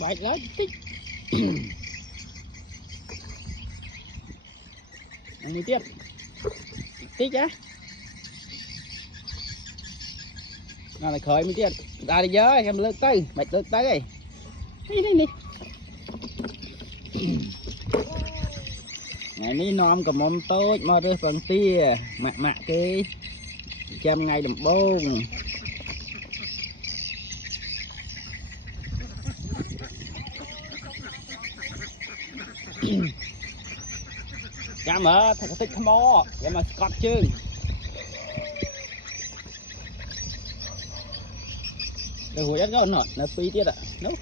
Bạch lắm tích. Ăn đi tiếp tích á, nào lại khởi mới tiếp ra đi với em lướt tay bạch lướt tay đi đi đi ngày ní non còn mồm tốt mà rơi phần tia mạ cái trăm ngày đầm bông chăm ở thật tích thăm o để mà cọp chứ để hồi rất ngon nọ là phi tiết ạ. Nope.